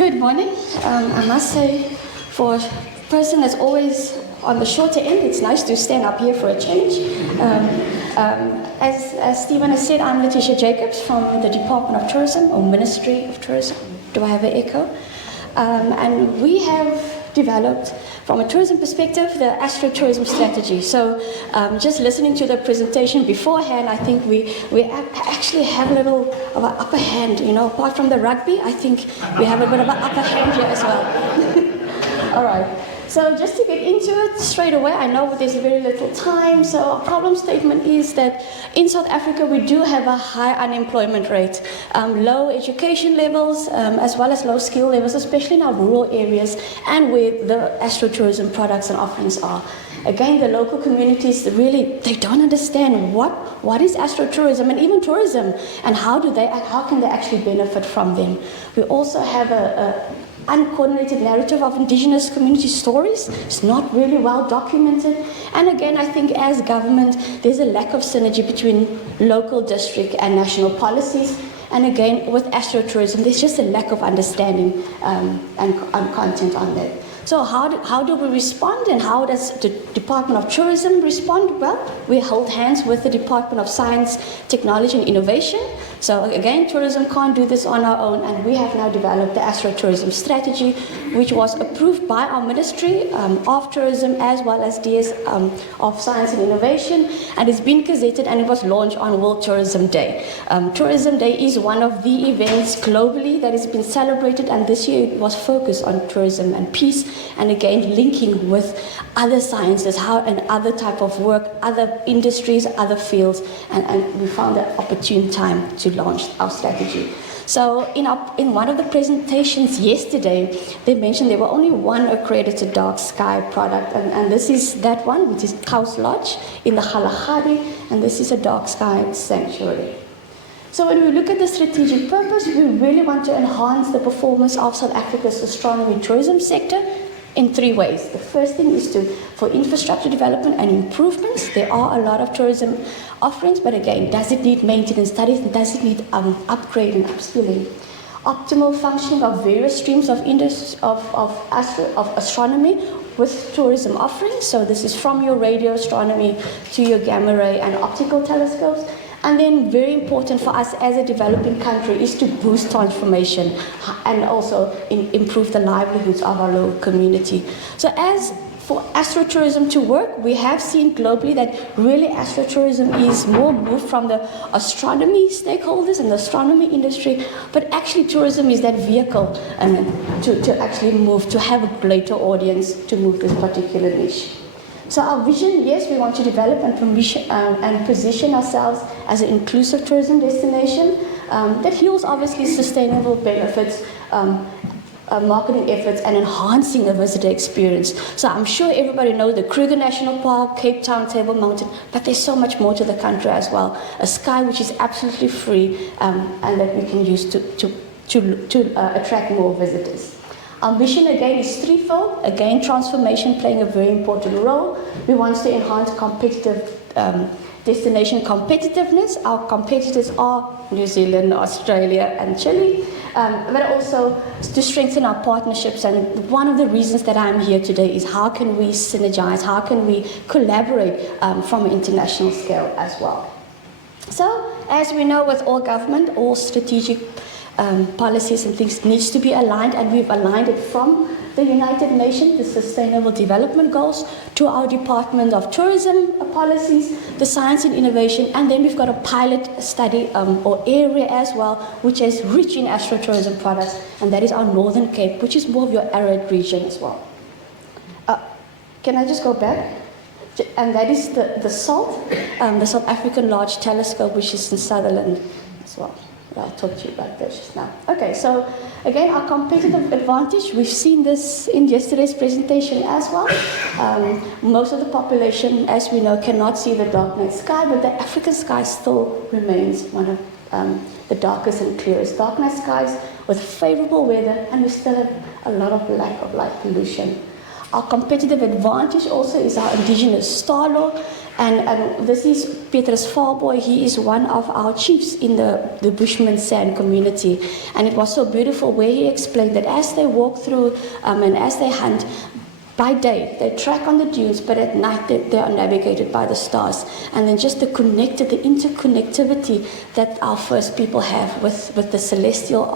Good morning. I must say, for a person that's always on the shorter end, it's nice to stand up here for a change. As Stephen has said, I'm Laeticia Jacobs from the Department of Tourism, or Ministry of Tourism. Do I have an echo? And we have developed, from a tourism perspective, the Astro-Tourism strategy. So just listening to the presentation beforehand, I think we actually have a little of an upper hand, apart from the rugby, I think we have a bit of an upper hand here as well. All right. So just to get into it straight away, I know there's very little time, so our problem statement is that in South Africa we do have a high unemployment rate, low education levels, as well as low skill levels, especially in our rural areas and where the astrotourism products and offerings are. Again, the local communities, they don't understand what is astrotourism and even tourism, and how can they actually benefit from them. We also have a uncoordinated narrative of indigenous community stories. It's not really well documented. And again, I think as government, there's a lack of synergy between local, district, and national policies. And again, with astrotourism, there's just a lack of understanding and content on that. So how do we respond, and how does the Department of Tourism respond? Well, we hold hands with the Department of Science, Technology and Innovation. So again, tourism can't do this on our own, and we have now developed the Astro-Tourism strategy, which was approved by our Ministry of Tourism as well as DS of Science and Innovation, and it's been gazetted and it was launched on World Tourism Day. Tourism Day is one of the events globally that has been celebrated, and this year it was focused on tourism and peace, and again linking with other sciences, and other type of work, other industries, other fields, and we found an opportune time to launch our strategy. So in one of the presentations yesterday, they mentioned there were only one accredited dark sky product, and this is that one, which is House Lodge in the Kalahari, and this is a dark sky sanctuary. So when we look at the strategic purpose, we really want to enhance the performance of South Africa's astronomy tourism sector in three ways. The first thing is for infrastructure development and improvements. There are a lot of tourism offerings, but again, does it need maintenance studies, and does it need upgrade and upskilling? Optimal functioning of various streams of astronomy with tourism offerings. So this is from your radio astronomy to your gamma ray and optical telescopes. And then very important for us as a developing country is to boost transformation and also improve the livelihoods of our local community. So as for astrotourism to work, we have seen globally that really astrotourism is more moved from the astronomy stakeholders and the astronomy industry, but actually tourism is that vehicle to actually move, to have a greater audience to move this particular niche. So our vision, yes, we want to develop and position ourselves as an inclusive tourism destination that yields obviously sustainable benefits, marketing efforts, and enhancing the visitor experience. So I'm sure everybody knows the Kruger National Park, Cape Town, Table Mountain, but there's so much more to the country as well. A sky which is absolutely free and that we can use to attract more visitors. Our mission, again, is threefold. Again, transformation playing a very important role. We want to enhance competitive destination competitiveness. Our competitors are New Zealand, Australia, and Chile, but also to strengthen our partnerships. And one of the reasons that I'm here today is how can we synergize, how can we collaborate from an international scale as well. So, as we know, with all government, all strategic policies and things needs to be aligned, and we've aligned it from the United Nations, the Sustainable Development Goals, to our Department of Tourism policies, the Science and Innovation, and then we've got a pilot study or area as well, which is rich in astrotourism products, and that is our Northern Cape, which is more of your arid region as well. Can I just go back? And that is the SALT, the South African Large Telescope, which is in Sutherland as well. I'll talk to you about this just now. Okay, so again, our competitive advantage, we've seen this in yesterday's presentation as well. Most of the population, as we know, cannot see the dark night sky, but the African sky still remains one of the darkest and clearest dark night skies with favorable weather, and we still have a lot of lack of light pollution. Our competitive advantage also is our indigenous star law, And this is Petrus Farboy. He is one of our chiefs in the Bushman Sand community. And it was so beautiful where he explained that as they walk through and as they hunt, by day, they track on the dunes, but at night they are navigated by the stars. And then just the interconnectivity that our first people have with the celestial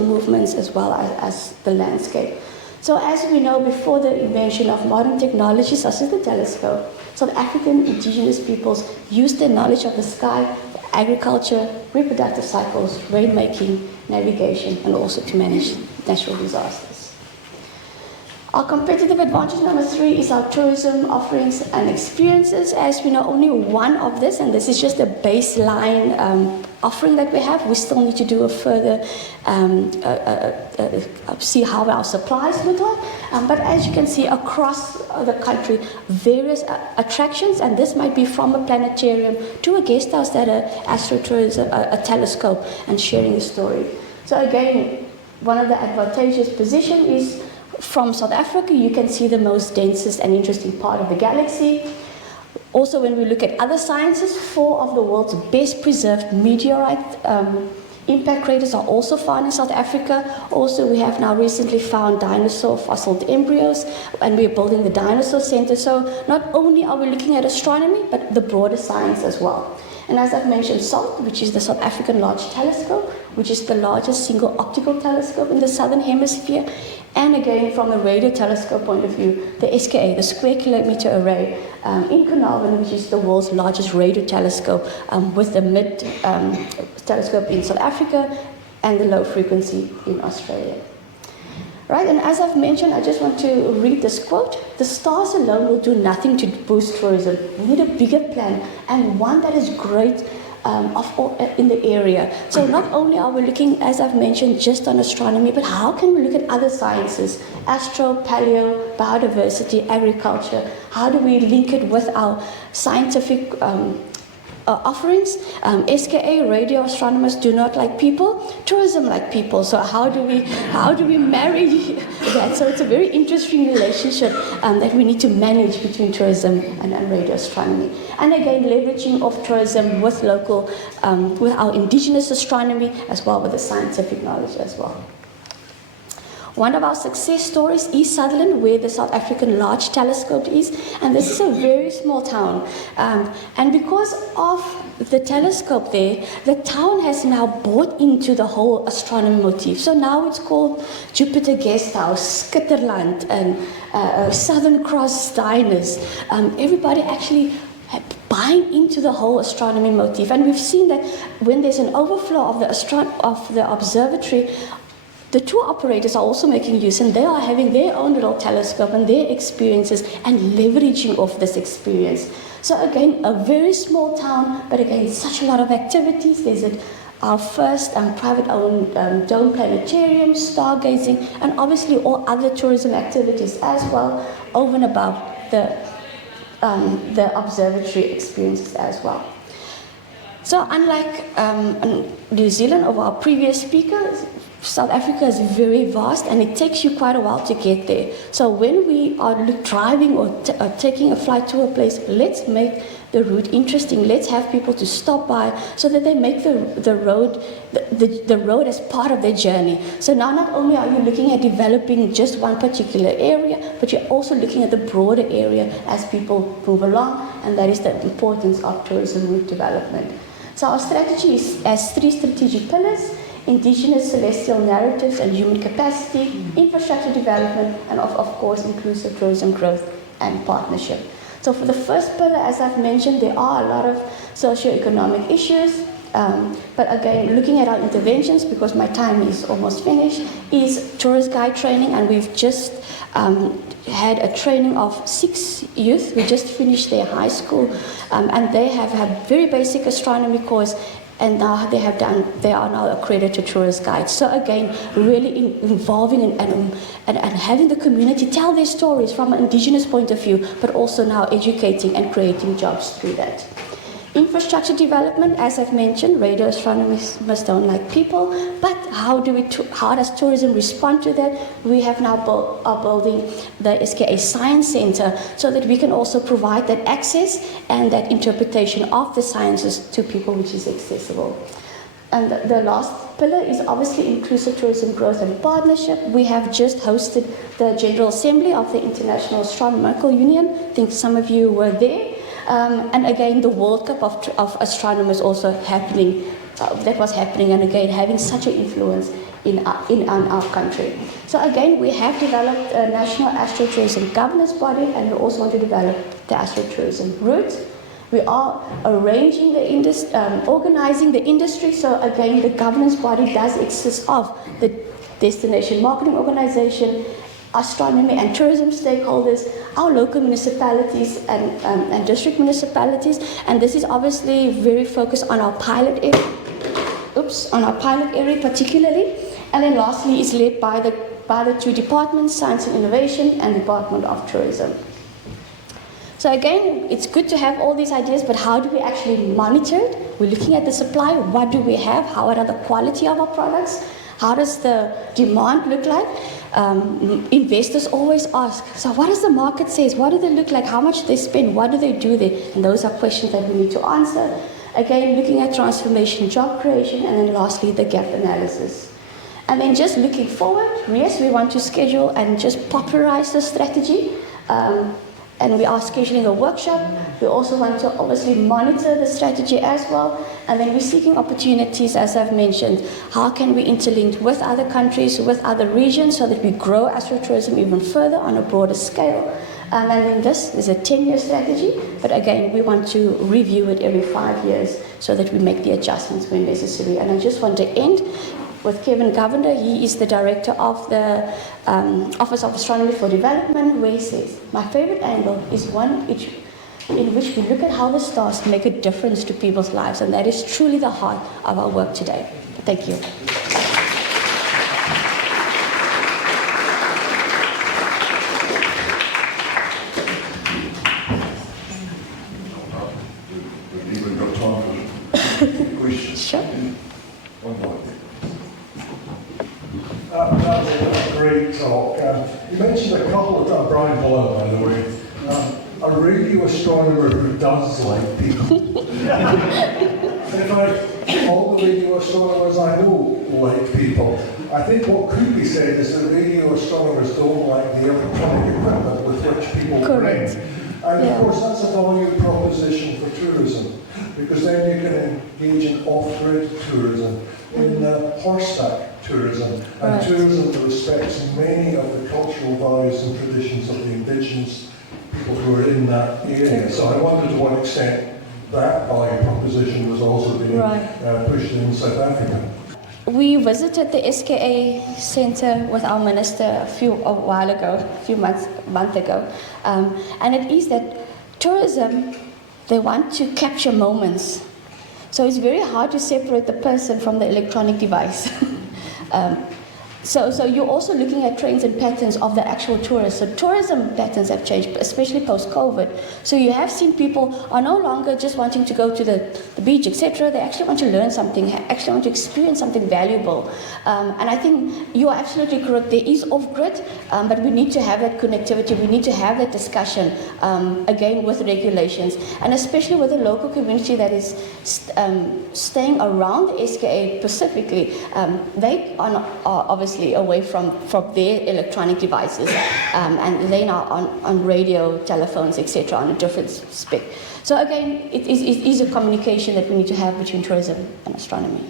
movements as well as the landscape. So as we know, before the invention of modern technologies such as the telescope, South African indigenous peoples used their knowledge of the sky for agriculture, reproductive cycles, rainmaking, navigation, and also to manage natural disasters. Our competitive advantage number 3 is our tourism offerings and experiences. As we know, only one of this, and this is just a baseline offering that we have. We still need to do a further, see how our supplies look like. But as you can see across the country, various attractions, and this might be from a planetarium to a guest house that astrotourism, a telescope, and sharing a story. So again, one of the advantageous position is from South Africa, you can see the most densest and interesting part of the galaxy. Also, when we look at other sciences, 4 of the world's best preserved meteorite impact craters are also found in South Africa. Also, we have now recently found dinosaur fossil embryos, and we're building the Dinosaur Center. So not only are we looking at astronomy, but the broader science as well. And as I've mentioned, SALT, which is the South African Large Telescope, which is the largest single optical telescope in the Southern Hemisphere. And again, from a radio telescope point of view, the SKA, the Square Kilometre Array, in Carnarvon, which is the world's largest radio telescope, with the mid telescope in South Africa and the low frequency in Australia. Right, and as I've mentioned, I just want to read this quote. The stars alone will do nothing to boost tourism. We need a bigger plan, and one that is great in the area. So not only are we looking, as I've mentioned, just on astronomy, but how can we look at other sciences? Astro, paleo, biodiversity, agriculture. How do we link it with our scientific offerings? SKA, radio astronomers do not like people, tourism like people. So how do we marry that? So it's a very interesting relationship that we need to manage between tourism and radio astronomy. And again, leveraging of tourism with local, with our indigenous astronomy as well, with the scientific knowledge as well. One of our success stories is Sutherland, where the South African Large Telescope is, and this is a very small town. And because of the telescope there, the town has now bought into the whole astronomy motif. So now it's called Jupiter Guest House, Skitterland, and Southern Cross Diners. Everybody actually buying into the whole astronomy motif. And we've seen that when there's an overflow of the observatory, the tour operators are also making use, and they are having their own little telescope and their experiences and leveraging off this experience. So again, a very small town, but again, such a lot of activities. There's our first private-owned dome planetarium, stargazing, and obviously all other tourism activities as well, over and above the observatory experiences as well. So unlike New Zealand, of our previous speakers, South Africa is very vast, and it takes you quite a while to get there. So when we are driving or taking a flight to a place, let's make the route interesting. Let's have people to stop by so that they make the road as part of their journey. So now not only are you looking at developing just one particular area, but you're also looking at the broader area as people move along, and that is the importance of tourism route development. So our strategy has 3 strategic pillars: indigenous celestial narratives and human capacity, infrastructure development, and of course inclusive tourism growth and partnership. So for the first pillar, as I've mentioned, there are a lot of socio-economic issues, but again, looking at our interventions, because my time is almost finished, is tourist guide training, and we've just had a training of 6 youth who just finished their high school, and they have had very basic astronomy course, and now they are now accredited tourist guides. So again, really involving and having the community tell their stories from an indigenous point of view, but also now educating and creating jobs through that. Infrastructure development, as I've mentioned, radio astronomers don't like people, but how does tourism respond to that? We have now are building the SKA Science Center so that we can also provide that access and that interpretation of the sciences to people which is accessible. And the last pillar is obviously inclusive tourism growth and partnership. We have just hosted the General Assembly of the International Astronomical Union. I think some of you were there. And again, the World Cup of astronomers also happening, that was happening, and again, having such an influence in our country. So again, we have developed a National Astrotourism Governance Body, and we also want to develop the astrotourism route. We are arranging organizing the industry. So again, the governance body does exist of the Destination Marketing Organization, astronomy and tourism stakeholders, our local municipalities and district municipalities, and this is obviously very focused on our pilot area. Particularly, and then lastly is led by the two departments, Science and Innovation and Department of Tourism. So again, it's good to have all these ideas, but how do we actually monitor it? We're looking at the supply. What do we have? How are the quality of our products? How does the demand look like? Investors always ask, so what does the market say? What do they look like? How much they spend? What do they do there? And those are questions that we need to answer. Again, looking at transformation, job creation, and then lastly, the gap analysis. And then just looking forward, yes, we want to schedule and just popularize the strategy. And we are scheduling a workshop. We also want to obviously monitor the strategy as well. And then we're seeking opportunities, as I've mentioned. How can we interlink with other countries, with other regions, so that we grow astrotourism even further on a broader scale? And then this is a 10-year strategy. But again, we want to review it every 5 years so that we make the adjustments when necessary. And I just want to end with Kevin Govender. He is the director of the Office of Astronomy for Development, where he says, my favorite angle is one in which we look at how the stars make a difference to people's lives, and that is truly the heart of our work today. Thank you. We've even got time for questions. Sure. One more. That was a great talk. You mentioned a couple of times, Brian Boyle, by the way, a radio astronomer who does like people. In fact, all the radio astronomers I know like people. I think what could be said is that radio astronomers don't like the electronic equipment with which people Correct. bring. And of course, that's a value proposition for tourism, because then you can engage in off-grid tourism, in horseback tourism, and tourism that respects many of the cultural values and traditions of the indigenous people who are in that area. So I wonder to what extent that value proposition was also being pushed in South Africa. We visited the SKA Center with our minister a month ago, and it is that tourism, they want to capture moments. So it's very hard to separate the person from the electronic device. So you're also looking at trends and patterns of the actual tourists. So tourism patterns have changed, especially post-COVID. So you have seen people are no longer just wanting to go to the beach, etc. They actually want to learn something, actually want to experience something valuable. And I think you are absolutely correct. There is off-grid, but we need to have that connectivity. We need to have that discussion, again, with regulations. And especially with the local community that is staying around the SKA specifically, they are obviously away from their electronic devices, and they are on radio, telephones, etc. on a different spec. So again, it is a communication that we need to have between tourism and astronomy.